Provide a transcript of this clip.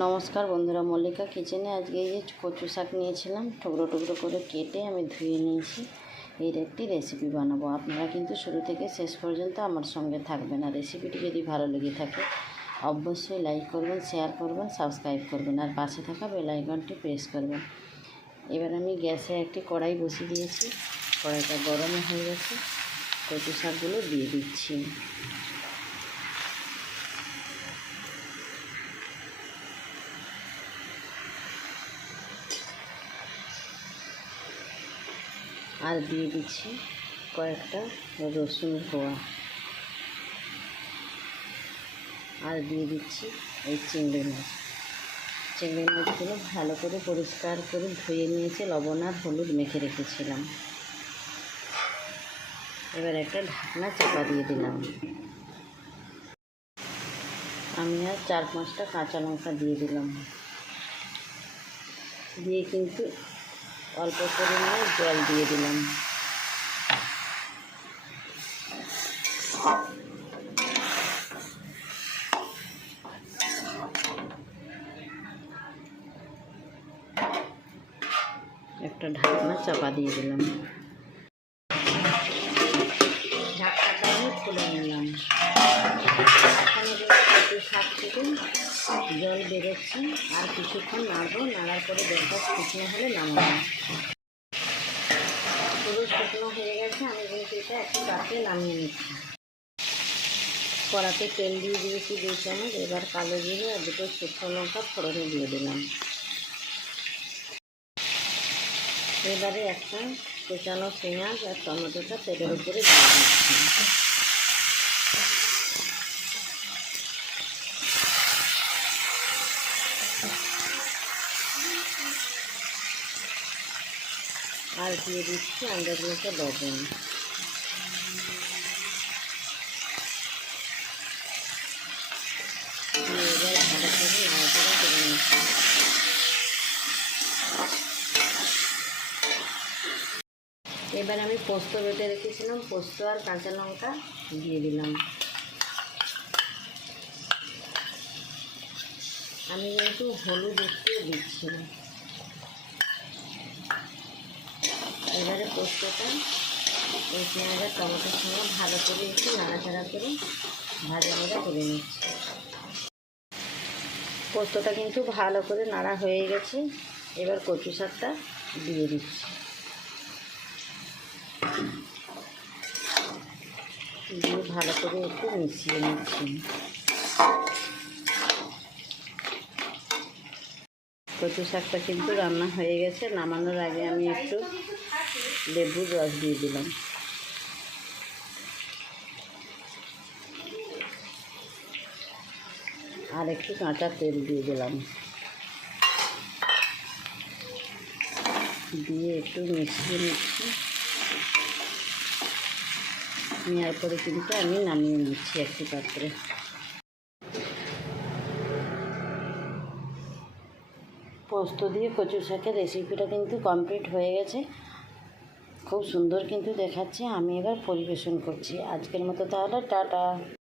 নমস্কার বন্ধুরা, মল্লিকা কিচেনে আজকে এই যে কচু শাক নিয়েছিলাম, টুকরো টুকরো করে কেটে আমি ধুয়ে নিয়েছি। এর একটি রেসিপি বানাবো। আপনারা কিন্তু শুরু থেকে শেষ পর্যন্ত আমার সঙ্গে থাকবেন আর রেসিপিটি যদি ভালো লেগে থাকে, অবশ্যই লাইক করবেন শেয়ার করবেন সাবস্ক্রাইব করবেন আর পাশে থাকা বেল আইকনটি প্রেস করবেন। এবার আমি গ্যাসে একটি কড়াই বসিয়ে দিয়েছি। কড়াইটা গরম হয়ে গেছে। কচু শাকগুলো দিয়ে দিচ্ছি। আর দিয়ে দিচ্ছি কয়েকটা রসুন কোয়া। আর দিয়ে দিচ্ছি এই চিংড়ি মাছ। চিংড়ি মাছগুলো ভালো করে পরিষ্কার করে ধুয়ে নিয়েছি, লবণ আর হলুদ মেখে রেখেছিলাম। এবার একটা ঢাকনা চাপা দিয়ে দিলাম। আমি আর চার পাঁচটা কাঁচা লঙ্কা দিয়ে দিলাম। দিয়ে কিন্তু অল্প পরিমাণে জল দিয়ে দিলাম। একটা ঢাকনা চাপা দিয়ে দিলাম। ঢাকনাটা আমি খুলে নিলাম। জল বেরোচ্ছে, আর কিছুক্ষণ নাড়বো, নাড়ার পরে জলটা শুকনো হলে নামাবো। পুরো শুকনো হয়ে গেছে, আমি কিন্তু এটা একটু পাত্রে নামিয়ে নিচ্ছি। কড়াতে তেল দিয়ে দিয়েছি দুই চামচ, এবার কালো জিরে আর দুটো শুকনো লঙ্কা ফোড়নে দিয়ে দিলাম। এবারে একটা কুচানো পেঁয়াজ আর টমেটোটা তেলের উপরে দিয়ে দিচ্ছি। আর দিয়ে দিচ্ছি আন্দাজ মতো লবণ। এবার করে নিচ্ছি। এবার আমি পোস্ত বেটে রেখেছিলাম, পোস্ত আর কাঁচা লঙ্কা দিয়ে দিলাম। আমি কিন্তু হলুদ একটু দিচ্ছি না এই পেঁয়াজ আর টমেটোর সঙ্গে ভালো করে একটু নাড়াচাড়া করে ভাজা ভাজা করে নিচ্ছি। পোস্তটা কিন্তু ভালো করে নাড়া হয়ে গেছে। এবার কচু শাকটা দিয়ে দিচ্ছি। দিয়ে ভালো করে একটু মিশিয়ে নিচ্ছি। কচু শাকটা কিন্তু রান্না হয়ে গেছে। নামানোর আগে আমি একটু লেবুর রস দিয়ে দিলাম। আর একটু কাঁচা তেল দিয়ে দিলাম। দিয়ে একটু মিশিয়ে নিচ্ছি। নেওয়ার পরে কিন্তু আমি নামিয়ে নিচ্ছি একটি পাত্রে। পোস্ত দিয়ে কচু শাকের রেসিপিটা কিন্তু কমপ্লিট হয়ে গেছে। খুব সুন্দর কিন্তু দেখাচ্ছে আমি এবার পরিবেশন করছি। আজকের মতো তাহলে টাটা।